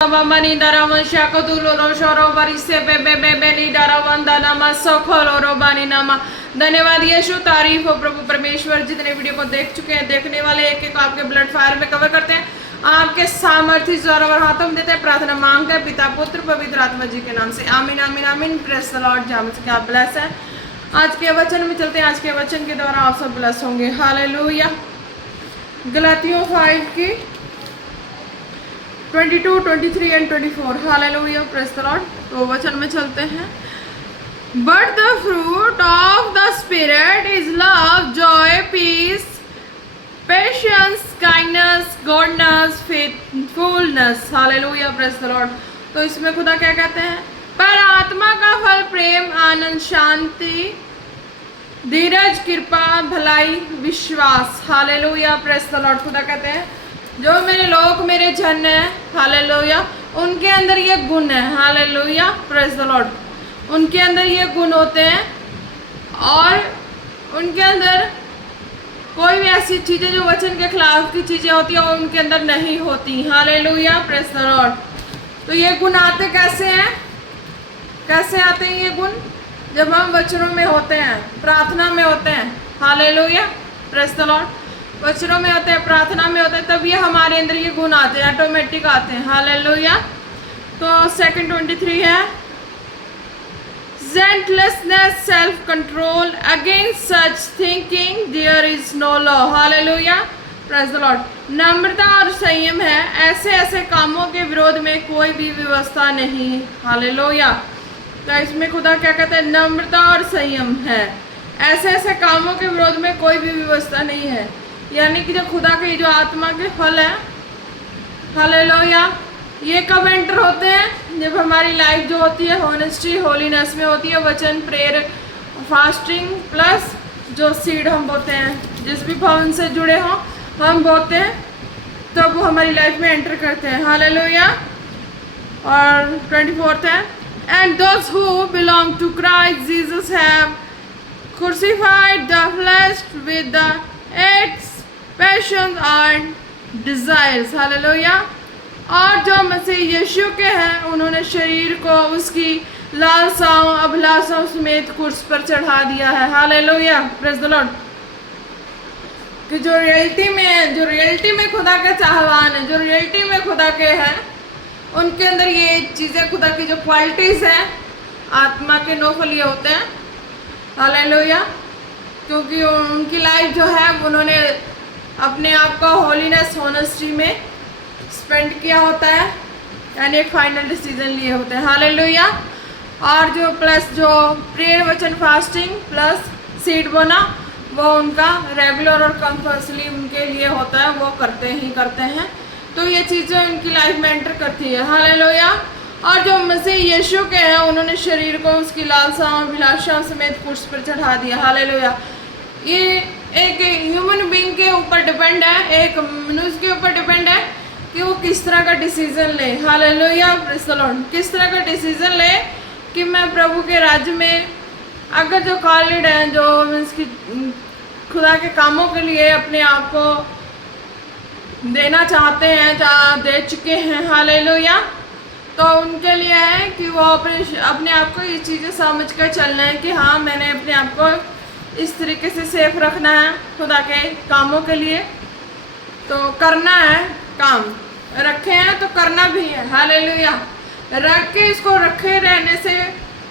Mani daraman shakatuloro shoro barise beni daraman danama sokholo bani nama। धन्यवाद यीशु, तारीफ हो प्रभु परमेश्वर। जितने वीडियो को देख चुके हैं, देखने वाले एक एक आपके ब्लड फायर में कवर करते हैं, आपके सामर्थ्य द्वारा और हाथों में देते हैं। प्रार्थना मांगते हैं पिता पुत्र पवित्र आत्मा जी के नाम से, आमीन आमीन आमीन। Praise the Lord. जहाँ से क्या ब्लेस है। आज के वचन में चलते हैं। आज के वचन के द्वारा आप सब ब्लेस होंगे। हालेलुया। गलातियों 5 की 22, 23 and 24। Hallelujah. Praise the Lord. तो वचन में चलते हैं। But the fruit of the Spirit is love, joy, peace, patience, kindness, goodness, faithfulness. Hallelujah, praise the Lord. तो इसमें खुदा क्या कहते हैं? पर आत्मा का फल प्रेम, आनंद, शांति, धीरज, कृपा, भलाई, विश्वास। Hallelujah, praise the Lord. खुदा कहते हैं जो मेरे लोग मेरे जन हैं, हालेलुया, उनके अंदर ये गुण है। Hallelujah, praise the Lord. उनके अंदर ये गुण होते हैं और उनके अंदर कोई भी ऐसी चीज़ें जो वचन के खिलाफ की चीज़ें होती हैं उनके अंदर नहीं होती। Hallelujah, praise the Lord. तो ये गुण आते कैसे हैं? कैसे आते हैं ये गुण? जब हम वचनों में होते हैं, प्रार्थना में होते हैं। Hallelujah, praise the Lord. वचनों में होते हैं, प्रार्थना में होते हैं, तब ये हमारे अंदर ये गुण आते हैं, ऑटोमेटिक आते हैं। हालेलुया। तो 2:23 है, gentleness, self-control, against such thinking there is no law. Hallelujah, praise the Lord. नम्रता और संयम है, ऐसे ऐसे कामों के विरोध में कोई भी व्यवस्था नहीं। हालेलुया। तो इसमें खुदा क्या कहता है? नम्रता और संयम है, ऐसे ऐसे कामों के विरोध में कोई भी व्यवस्था नहीं है। यानी कि जो खुदा के जो आत्मा के फल है, हालेलुया, ये कब एंटर होते हैं? जब हमारी लाइफ जो होती है ऑनेस्टी होलीनेस में होती है। वचन, प्रेयर, फास्टिंग प्लस जो सीड हम बोते हैं, जिस भी भवन से जुड़े हों हम बोते हैं, तब वो हमारी लाइफ में एंटर करते हैं। हालेलुया। और 24 है, and those who belong to Christ Jesus have crucified the flesh with the its passions and desires. Hallelujah. और जो मसीह यीशु के हैं उन्होंने शरीर को उसकी लालसाओं अभिलाषाओं समेत क्रूस पर चढ़ा दिया है। Hallelujah, praise the Lord. कि जो रियलिटी में है, जो रियलिटी में खुदा के चाहवान है, जो रियलिटी में खुदा के हैं, उनके अंदर ये चीज़ें, खुदा की जो क्वालिटीज़ हैं, आत्मा के 9 फल ये होते हैं। हालेलुया। क्योंकि उनकी लाइफ जो है उन्होंने अपने आप को होलीनेस ऑनेस्टी में स्पेंड किया होता है, यानी एक फाइनल डिसीजन लिए होते हैं। हालेलुया। और जो प्लस जो प्रेयर, वचन, फास्टिंग प्लस सीड बोना, वो उनका रेगुलर और कंपल्सरी उनके लिए होता है, वो करते हैं। तो ये चीज़ें उनकी लाइफ में एंटर करती है। हालेलुया। और जो मसीह यीशु के हैं उन्होंने शरीर को उसकी लालसाओं अभिलाषाओं समेत क्रूस पर चढ़ा दिया। हालेलुया। ये एक ह्यूमन बीइंग के ऊपर डिपेंड है, एक मनुष्य के ऊपर डिपेंड है कि वो किस तरह का डिसीजन ले। Hallelujah, praise the Lord. किस तरह का डिसीजन ले कि मैं प्रभु के राज्य में, अगर जो कॉलेड हैं, जो मीन्स की खुदा के कामों के लिए अपने आप को देना चाहते हैं, दे चुके हैं, हालेलुया, तो उनके लिए है कि वो अपने आप को ये चीज़ें समझ कर चलना है कि हाँ, मैंने अपने आप को इस तरीके से सेफ रखना है खुदा के कामों के लिए। तो करना है, काम रखे हैं तो करना भी है। हालेलुया। रख के, इसको रखे रहने से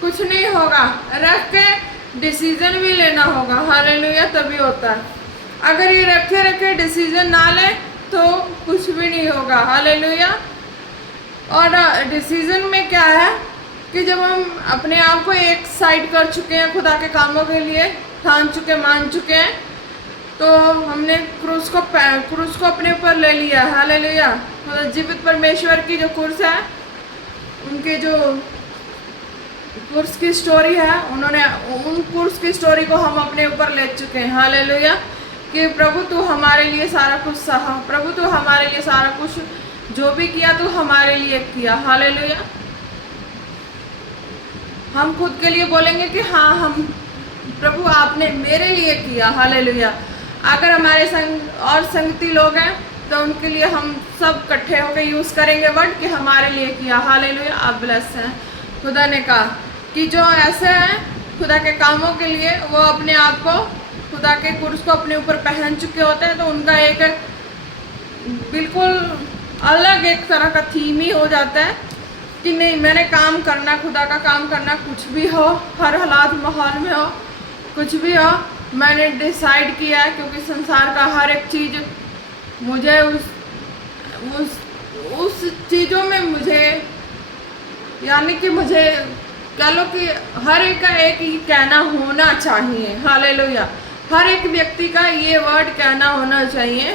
कुछ नहीं होगा, रख के डिसीजन भी लेना होगा। हालेलुया, तभी होता है। अगर ये रखे रखे डिसीजन ना ले तो कुछ भी नहीं होगा। हालेलुया। और डिसीजन में क्या है कि जब हम अपने आप को एक साइड कर चुके हैं, खुदा के कामों के लिए ठान चुके, मान चुके हैं, तो हमने क्रूस को अपने ऊपर ले लिया। हालेलुया। मतलब जीवित परमेश्वर की जो क्रूस है, उनके जो क्रूस की स्टोरी है, उन्होंने उन क्रूस की स्टोरी को हम अपने ऊपर ले चुके हैं। हालेलुया। कि प्रभु तू हमारे लिए सारा कुछ सहा, प्रभु तू हमारे लिए सारा कुछ जो भी किया तू हमारे लिए किया। हालेलुया। हम खुद के लिए बोलेंगे कि हाँ, हम प्रभु आपने मेरे लिए किया। हालेलुया। अगर हमारे संग और संगति लोग हैं तो उनके लिए हम सब इकट्ठे होकर यूज़ करेंगे वर्ड कि हमारे लिए किया। हालेलुया, आप ब्लेस हैं। खुदा ने कहा कि जो ऐसे हैं खुदा के कामों के लिए, वो अपने आप को खुदा के कुर्स को अपने ऊपर पहन चुके होते हैं, तो उनका एक बिल्कुल अलग एक तरह का थीम ही हो जाता है कि नहीं, मैंने काम करना, खुदा का काम करना, कुछ भी हो, हर हालात माहौल में हो, कुछ भी हो, मैंने डिसाइड किया है। क्योंकि संसार का हर एक चीज़ मुझे उस चीज़ों में मुझे, यानी कि मुझे कह लो कि हर एक का एक ही कहना होना चाहिए। हालेलुया, हर एक व्यक्ति का ये वर्ड कहना होना चाहिए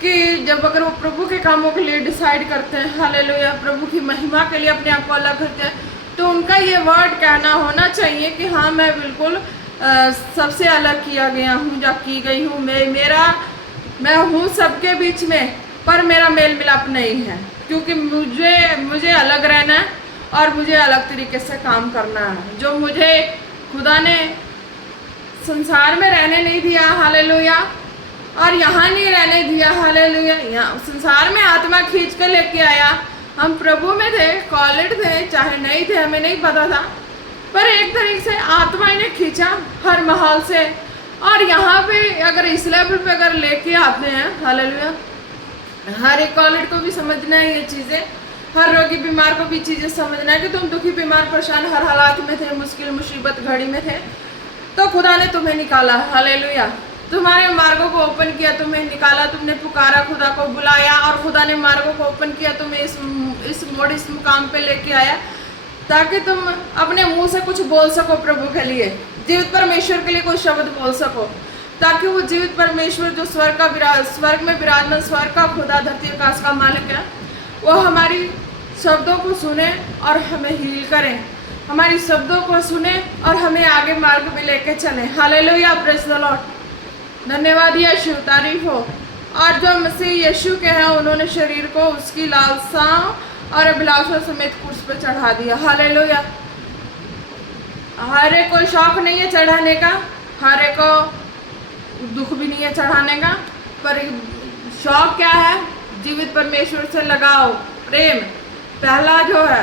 कि जब अगर वो प्रभु के कामों के लिए डिसाइड करते हैं, हालेलुया, प्रभु की महिमा के लिए अपने आप को अलग करते हैं, तो उनका ये वर्ड कहना होना चाहिए कि हाँ, मैं बिल्कुल सबसे अलग किया गया हूँ, या की गई हूँ। मैं हूँ सबके बीच में, पर मेरा मेल मिलाप नहीं है, क्योंकि मुझे अलग रहना है और मुझे अलग तरीके से काम करना है। जो मुझे खुदा ने संसार में रहने नहीं दिया, हालेलुया, और यहाँ नहीं रहने दिया, हालेलुया, यहाँ संसार में आत्मा खींच कर लेके आया। हम प्रभु में थे, कॉलेड थे, चाहे नहीं थे, हमें नहीं पता था, पर एक तरीके से आत्मा इन्हें खींचा हर माहौल से। और यहाँ पे अगर इस लेवल पे अगर लेके आते हैं, हालेलुया, हर एक कॉलेड को भी समझना है ये चीज़ें, हर रोगी बीमार को भी चीज़ें समझना है कि तुम दुखी बीमार परेशान हर हालात में थे, मुश्किल मुसीबत घड़ी में थे, तो खुदा ने तुम्हें निकाला। हालेलुया, तुम्हारे मार्गों को ओपन किया, तुम्हें निकाला, तुमने पुकारा, खुदा को बुलाया, और खुदा ने मार्गों को ओपन किया, तुम्हें इस मुकाम पे लेके आया, ताकि तुम अपने मुंह से कुछ बोल सको प्रभु के लिए, जीवित परमेश्वर के लिए कोई शब्द बोल सको, ताकि वो जीवित परमेश्वर जो स्वर्ग में विराजमान, स्वर्ग का खुदा, धरती आकाश का मालिक है, वो हमारी शब्दों को सुने और हमें हील करें, हमारी शब्दों को सुने और हमें आगे मार्ग में लेके चले। हालेलुया, प्रेज़ द लॉर्ड, धन्यवाद यीशु, तारीफ हो। और जो मसीह यीशु के हैं, उन्होंने शरीर को उसकी लालसाओं और अभिलाषा समेत क्रूस पर चढ़ा दिया। हालेलुया, हर एक को शौक नहीं है चढ़ाने का, हर एक को दुख भी नहीं है चढ़ाने का, पर शौक क्या है? जीवित परमेश्वर से लगाओ प्रेम। पहला जो है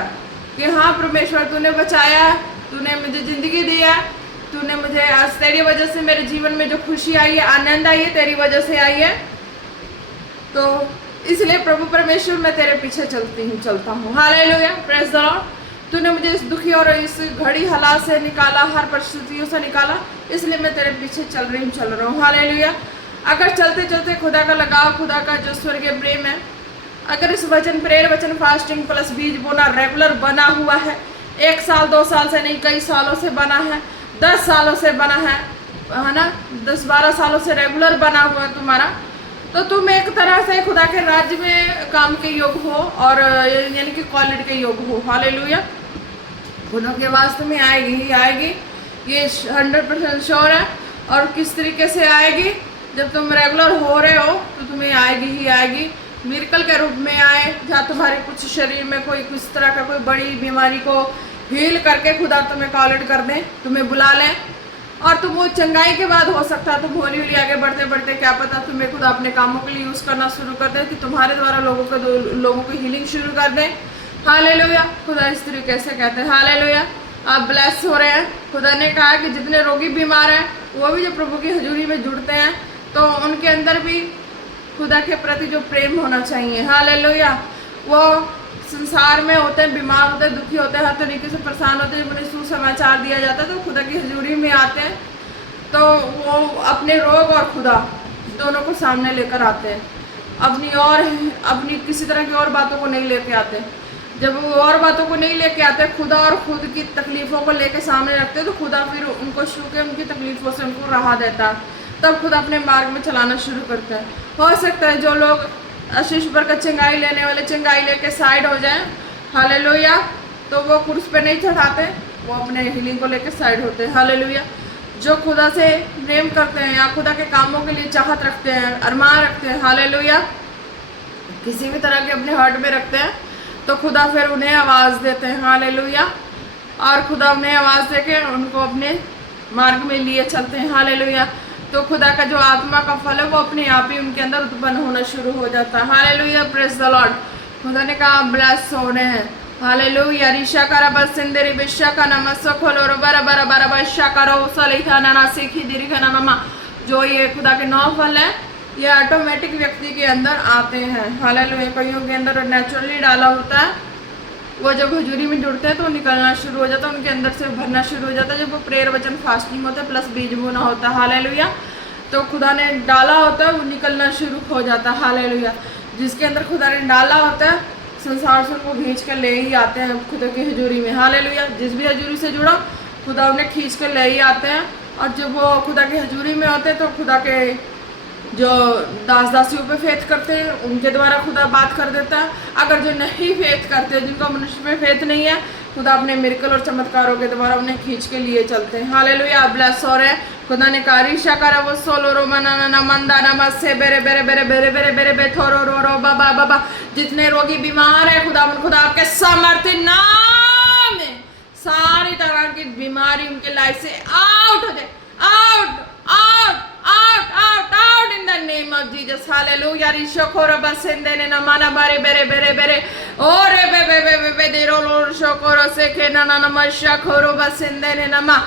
कि हाँ परमेश्वर, तूने बचाया है, तूने मुझे ज़िंदगी दी है, तूने मुझे, आज तेरी वजह से मेरे जीवन में जो खुशी आई है, आनंद आई है, तेरी वजह से आई है, तो इसलिए प्रभु परमेश्वर मैं तेरे पीछे चलता हूँ। Hallelujah, praise the Lord. तूने मुझे इस दुखी और इस घड़ी हालात से निकाला, हर परिस्थितियों से निकाला, इसलिए मैं तेरे पीछे चल रहा हूँ। हालेलुया। अगर चलते चलते खुदा का लगाव, खुदा का जो स्वर्गीय प्रेम है, अगर इस वचन, प्रेयर वचन, फास्टिंग प्लस बीज बोना रेगुलर बना हुआ है, 1 साल 2 साल से नहीं, कई सालों से बना है, 10 सालों से बना है ना, 10-12 सालों से रेगुलर बना हुआ है तुम्हारा, तो तुम एक तरह से खुदा के राज्य में काम के योग हो, और यानी कि क्वालिटी के योग हो। हालेलुया। खुदा की आवाज़ तुम्हें आएगी ही आएगी, ये 100% श्योर है। और किस तरीके से आएगी? जब तुम रेगुलर हो रहे हो तो तुम्हें आएगी ही आएगी, मिरेकल के रूप में आए, जहाँ तुम्हारे कुछ शरीर में कोई किस तरह का कोई बड़ी बीमारी को हील करके खुदा तुम्हें कॉलेट कर दें, तुम्हें बुला लें, और तुम वो चंगाई के बाद हो सकता है तुम हौली हौली आगे बढ़ते बढ़ते, क्या पता तुम्हें खुदा अपने कामों के लिए यूज़ करना शुरू कर दे, कि तुम्हारे द्वारा लोगों की हीलिंग शुरू कर दें। हालेलुया। खुदा इस तरीके से कहते हैं। हालेलुया। आप ब्लेस हो रहे हैं। खुदा ने कहा कि जितने रोगी बीमार हैं, वो भी जो प्रभु की हजूरी में जुड़ते हैं, तो उनके अंदर भी खुदा के प्रति जो प्रेम होना चाहिए। हालेलुया। वो संसार में होते हैं, बीमार होते हैं, दुखी होते हैं, हर तरीके से परेशान होते हैं, जब उन्हें सुसमाचार दिया जाता है तो खुदा की हजूरी में आते हैं, तो वो अपने रोग और खुदा दोनों को सामने लेकर आते हैं, अपनी किसी तरह की और बातों को नहीं लेके आते। जब वो और बातों को नहीं लेके आते, खुदा और खुद की तकलीफ़ों को लेके सामने रखते हैं, तो खुदा फिर उनको छू के उनकी तकलीफ़ों से उनको राहत देता है, तब खुदा अपने मार्ग में चलाना शुरू करता है। हो सकता है जो लोग आशीष पर का चंगाई लेने वाले चंगाई लेके साइड हो जाएं, हालेलुया, तो वो कुर्स पे नहीं चढ़ाते, वो अपने हीलिंग को लेके साइड होते हैं। हालेलुया। जो खुदा से प्रेम करते हैं या खुदा के कामों के लिए चाहत रखते हैं, अरमान रखते हैं, हालेलुया, किसी भी तरह के अपने हार्ट में रखते हैं, तो खुदा फिर उन्हें आवाज़ देते हैं। हालेलुया। और खुदा उन्हें आवाज़ देके उनको अपने मार्ग में लिए चलते हैं। हालेलुया। तो खुदा का जो आत्मा का फल है वो अपने आप ही उनके अंदर उत्पन्न होना शुरू हो जाता है। Hallelujah, praise the Lord. खुदा ने कहा ब्लेस हो रहे हैं। हालेलुया। रिशा करा बसिंदरी बिशा का नमस्सो खोलो रो बरा बरा बरा बशा करो सलीखा नाना सीखी दीर्घ नामा। जो ये खुदा के 9 फल है ये ऑटोमेटिक व्यक्ति के अंदर आते हैं। हालेलुया। कईयों के अंदर नेचुरली डाला होता है, वो जब हजूरी में जुड़ते हैं तो निकलना शुरू हो जाता है, उनके अंदर से भरना शुरू हो जाता है। जब वो प्रेयर वचन फास्टिंग होता है प्लस बीज बोना होता है। हालेलुया। तो खुदा ने डाला होता है वो निकलना शुरू हो जाता है। हालेलुया। जिसके अंदर खुदा ने डाला होता है संसार से उनको खींच कर ले ही आते हैं खुदा की हजूरी में। हालेलुया। जिस भी हजूरी से जुड़ा खुदा उन्हें खींच कर ले ही आते हैं, और जब वो खुदा की हजूरी में होते हैं तो खुदा के जो दास दासियों पे फेथ करते हैं उनके द्वारा खुदा बात कर देता है। अगर जो नहीं फेथ करते, जिनका मनुष्य पे फेथ नहीं है, खुदा अपने मिरेकल और चमत्कारों के द्वारा उन्हें खींच के लिए चलते हैं। हालेलुया। ब्लेस हो रहे खुदा ने कारिशा करा वो सोलो रो मना ना मंदा नमस्से बेरे बेरे बेरे बेरे बेरे बेरे बे थोरो रो रो बाबा बाबा। जितने रोगी बीमार है खुदा आपके सामर्थ्य नाम में सारी तरह की बीमारी उनके लाइफ से आउट हो जाए, out out out out out in the name of Jesus. Hallelujah. रिशो खोरो बसेंदे ने नमाना बारे बेरे बेरे बेरे ओरे बे बे बे बे बे देरो लो शो खोरो से के ना ना नमस्या खोरो बसेंदे ने नमा।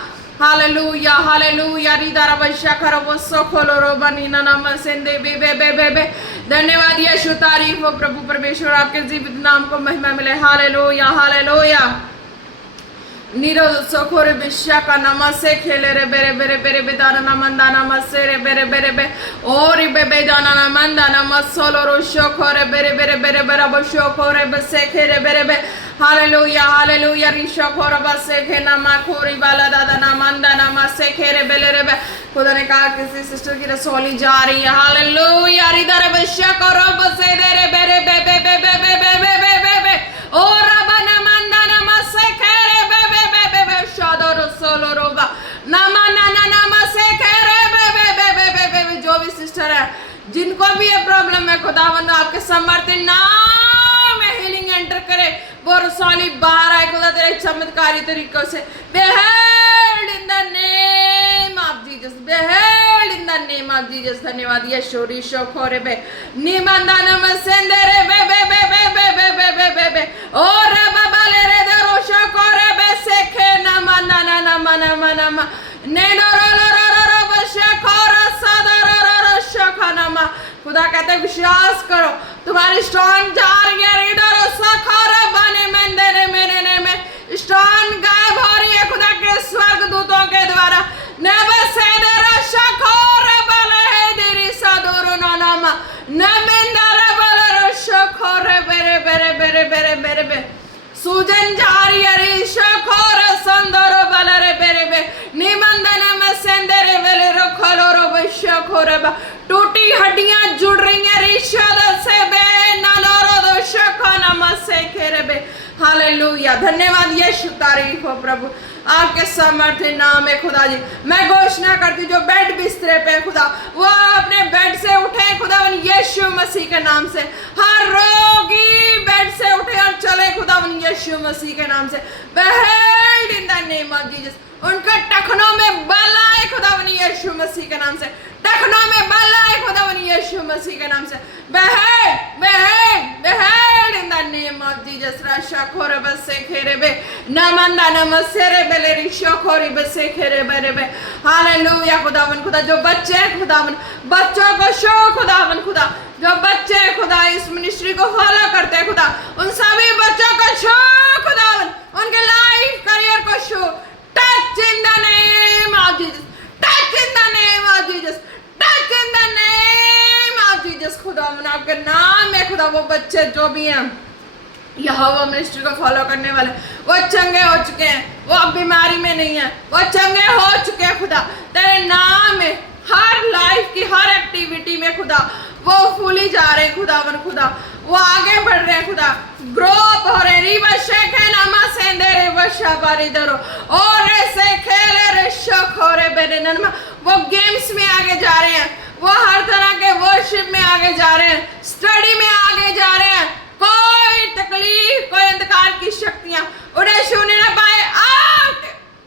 हालेलुया। हालेलुया। रिदारा वैश्या करो वो सो खोलो रो बनी ना नमसेंदे बे बे बे बे बे। धन्यवाद यीशु, तारीफ हो प्रभु परमेश्वर, आपके जीवित नाम को महिमा मिले। हालेलुया। हालेलुया। नीरो सोखोरे बिश्या का नमस्से खेले रे बेरे बेरे बेरे बेदाना नमंदा नमस्से रे बेरे बेरे बे ओरी बे बेदाना नमंदा नमस्सोलो रो शोखोरे बेरे बेरे बेरे बेरा बशो खोरे बसे खेरे बेरे बे। हालेलुया। हालेलुया। रिशो खोरे बसे खे नमा खोरी वाला दादा नमंदा नमस्से खेरे बेले रे बे। खुदा ने कहा किसी सिस्टर की रसोली जा रही है। हालेलुया। रिदर बश्या करो बसे दे रे बेरे बे बे बे बे बे बे बे बे बे बे ओ रबा नमंदा नमस्से खेरे बे बे बे बे बे शादो सोलो रोबा नमा ना ना नमस्से खेरे बे बे बे बे बे बे बे। जो भी सिस्टर है जिनको भी ये प्रॉब्लम है खुदावंद आपके समर्थन नाम में हीलिंग एंटर करे, वो रसौली बाहर आए खुदा तेरे चमत्कारी तरीकों से। Behold in the name of Jesus, behold in the name of Jesus. धन्यवाद यीशु। रिशो खोरे बे निमंदा नमसेंदे रे बे बे बे बे बे बे बे बे बे बे ओ रे बाबा ले रे दे रोशो खोरे बे सेखे नमा ना ना नमा नमा नमा ने रो रो रो रो रो बशे खोरा सदा रो रो रो शखा नमा। खुदा कहते विश्वास करो तुम्हारी स्टोन जा रही है। रीडर सखोरे बने मंदे ने मेरे ने में स्टोन गायब हो रही है खुदा के स्वर्ग दूतों के द्वारा। नेबे से दे रो शखोरे बले है देरी सदोरो ना नामा नमिंदर बले रो शखोरे बेरे बेरे बेरे बेरे बेरे बे सूजन जारी है शखोर संदर बलरे बेरे बे निमंदन में सेंदरे बेले रो खोलो रो शखोरे बा। टूटी हड्डियां जुड़ रही हैं रिशद से बे नलोरो दो शखना मसे खेरे बे। हालेलुया। धन्यवाद यीशु, तारीफ हो प्रभु आपके सामर्थ्य नाम है। खुदा जी मैं घोषणा करती जो बेड बिस्तरे पे खुदा वो अपने बेड से उठे खुदा यीशु मसीह के नाम से। हर रोगी बेड से उठे और चले खुदा यीशु मसीह के नाम से। Behold in the name of Jesus. उनके टखनों में बल आए खुदा यीशु मसीह के नाम से। टखनों में बल आए खुदा यीशु मसीह के नाम से। Behold behold behold in the name of Jesus. रशा खोरे बसे खेरे बे नमंदा नमस्से रे बेले रिशो खोरी बसे खेरे बेरे बे। हालेलुया। खुदावन खुदा जो बच्चे खुदावन बच्चों को शो खुदावन खुदा जो बच्चे खुदा इस मिनिस्ट्री को फॉलो करते हैं खुदा उन सभी बच्चों को शो खुदावन उनके लाइफ करियर को show. Touch in the name of Jesus, touch in the name of Jesus, touch in the name of Jesus. खुदावन आपके नाम में खुदा वो बच्चे जो भी हैं यहोवा मिनिस्ट्री को फॉलो करने वाले वो चंगे हो चुके हैं, वो अब बीमारी में नहीं है, वो चंगे हो चुके हैं खुदा तेरे नाम में। हर लाइफ की हर एक्टिविटी में खुदा वो फूली जा रहे हैं खुदावन खुदा वो आगे बढ़ रहे हैं खुदा ग्रो अप हो रहे हैं। वो गेम्स में आगे जा रहे हैं, वो हर तरह के वर्शिप में आगे जा रहे हैं, स्टडी में आगे जा रहे हैं। कोई तकलीफ कोई अंधकार की शक्तियां उन्हें छूने ना पाए। Out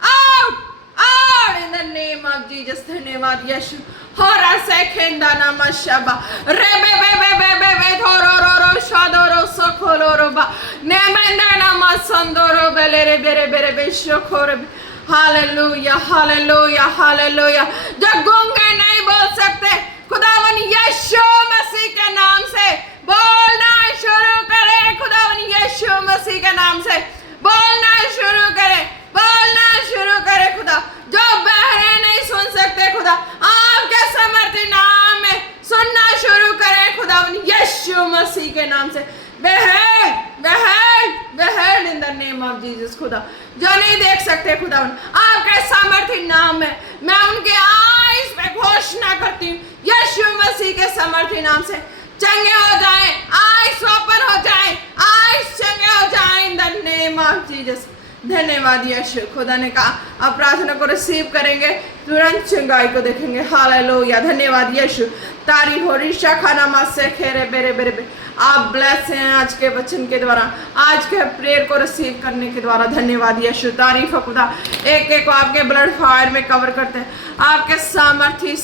out out in the name of Jesus. धन्यवाद यीशु। होरा से खेंदा नमशबा रेबे बे बे बे बे बे थोरो रो रो शादोरो सोखोलो रो बा नेमेंदा नमसंदोरो बेले रे बेरे बेरे बे शोखोरे हालेलुया हालेलुया हालेलुया। जो गूंगे नहीं बोल सकते, खुदावन यीशु मसीह के नाम से बोलना शुरू करे। खुदावन यीशु मसीह के नाम से बोलना शुरू करे, बोलना शुरू करे। खुदा जो बहरे नहीं सुन सकते, खुदा आपके समर्थी नाम में सुनना शुरू करे। खुदावन यीशु मसीह के नाम से बहर बहर बहर इन द नेम ऑफ जीसस। खुदा जो नहीं देख सकते, खुदावन आपके सामर्थ्य नाम में मैं उनके आईज पे घोषणा करती हूँ, यीशु मसीह के सामर्थ्य नाम से चंगे हो जाएं, आईज ओपन हो जाएं, आईज चंगे हो जाएं इन द नेम ऑफ जीसस। धन्यवाद यीशु। खुदा ने कहा आप प्रार्थना को रिसीव करेंगे, तुरंत चंगाई को देखेंगे। हालेलुया, धन्यवाद यीशु। तारीफ हो रिशा खाना मासे खेरे बेरे बेरे बे। आप ब्लेस हैं आज के वचन के द्वारा, आज के प्रेयर को रिसीव करने के द्वारा। धन्यवाद यीशु, तारीफ है खुदा। एक एक को आपके ब्लड फायर में कवर करते हैं, आपके सामर्थ्य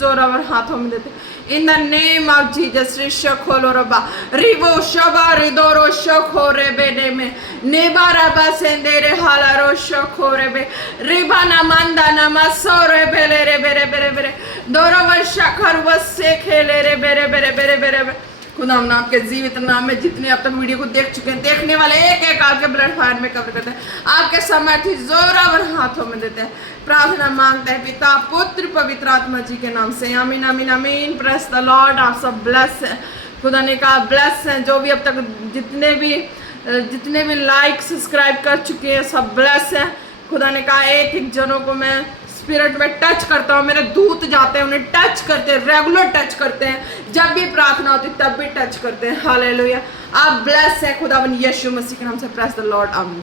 जोरावर हाथों में देते हैं। In the name of Jesus रिशो खोलो रबा रिवो शबा रिदोरो शोखो रे बेने में नेबा रबा सेंदेरे हाला रो शोखो रे बे रिबा नमंदा नमसो रे बेले रे बेरे बेरे बेरे दोरो वर्षा खर वसे खेले रे बेरे बेरे बेरे बेरे बेरे। खुदा हम आपके जीवित नाम में जितने अब तक वीडियो को देख चुके हैं, देखने वाले एक एक आपके ब्लड फायर में कवर करते हैं, आपके सामर्थ्य जोरावर हाथों में देते हैं। प्रार्थना मांगते हैं पिता पुत्र पवित्र आत्मा जी के नाम से, आमीन आमीन आमीन। Press the Lord. आप सब ब्लेस हैं, खुदा ने कहा ब्लेस हैं। जो भी अब तक जितने भी लाइक सब्सक्राइब कर चुके हैं सब ब्लेस हैं। खुदा ने कहा एक एक जनों को मैं स्पिरिट में टच करता हूँ, मेरे दूत जाते हैं उन्हें टच करते हैं, रेगुलर टच करते हैं, जब भी प्रार्थना होती तब भी टच करते हैं। हालेलुया, आप ब्लेस हैं खुदावन यीशु मसीह के नाम से। प्रेस द लॉर्ड, आमीन।